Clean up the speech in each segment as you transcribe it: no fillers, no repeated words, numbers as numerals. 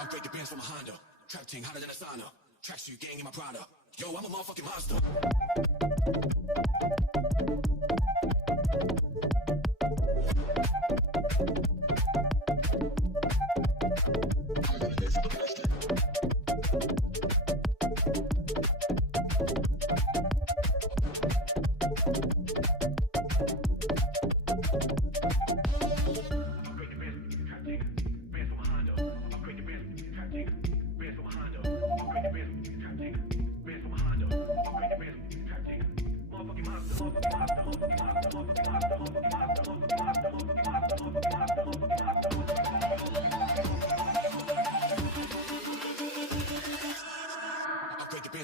Upgrade the bands from a Honda. Trap ting hotter than a sauna. Tracksuit gang in my Prada. Yo, I'm a motherfucking monster.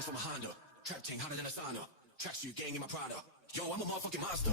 From a Honda, trap ting hotter than a sauna. Tracksuit gang in my Prada. Yo, I'm a motherfucking monster.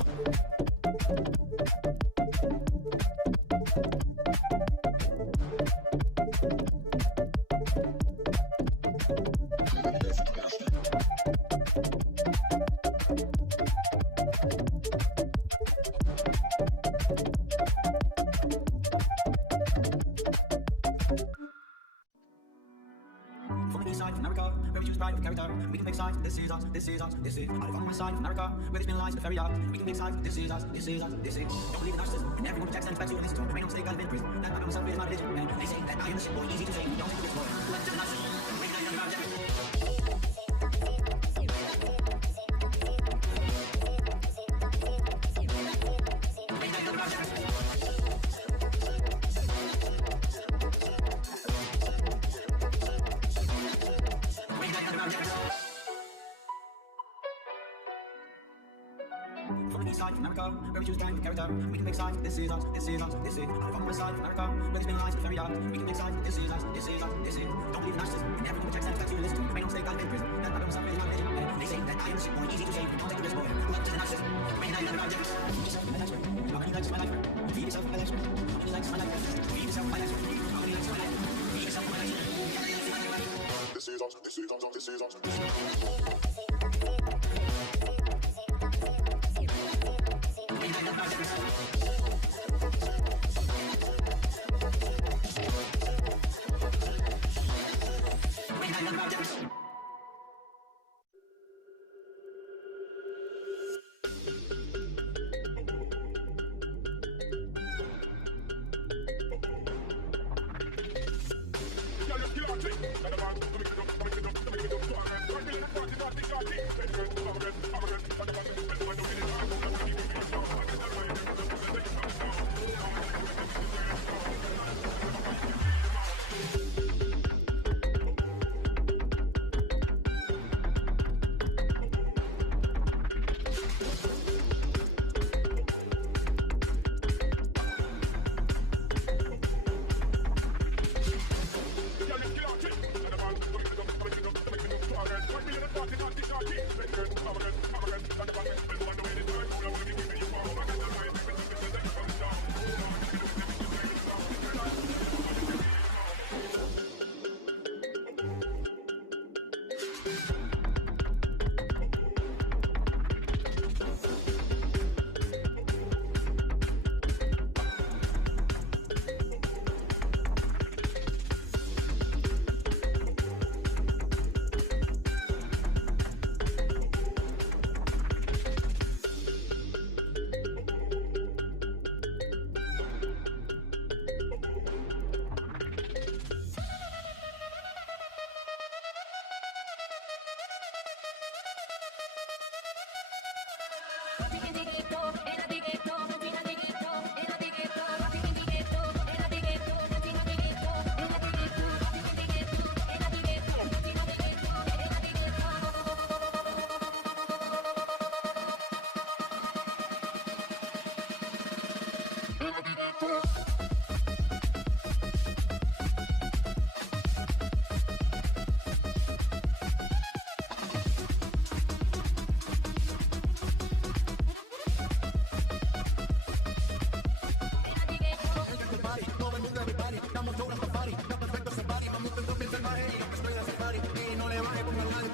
From the east side of America, where we choose pride with character. We can take sides, this is us, this is us, this is. Out of on my side of America, where they spin lies with fairy art. We can take sides, this is us, this is us, this is. Don't believe in narcissism, and everyone protects and expects you to listen to. Make no mistake, I've been in prison. That about myself is my religion. And they say that I am the shit boy, easy to say. Don't take the risk, boy. Let's do the narcissism. Make that young about that. From the east side of America, where we choose pride with character. We can take sides, this is us, this is us, this is. Out of on my side of America, where they spin lies with fairy art. We can take sides, this is us, this is us, this is. Don't believe in narcissism, and everyone protects and expects you to listen to. Make no mistake, I've been in prison. That about myself is my religion. And they say that I am the shit boy, easy to say. Don't take the risk, boy. Welcome to the narcissism. Make that young about that. Feed yourself my life. How many likes my life? Feed yourself my life. How many likes my life? Feed yourself my life. How many likes my life? Feed yourself my life. This is us, this is us, this is us.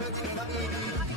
Thank you.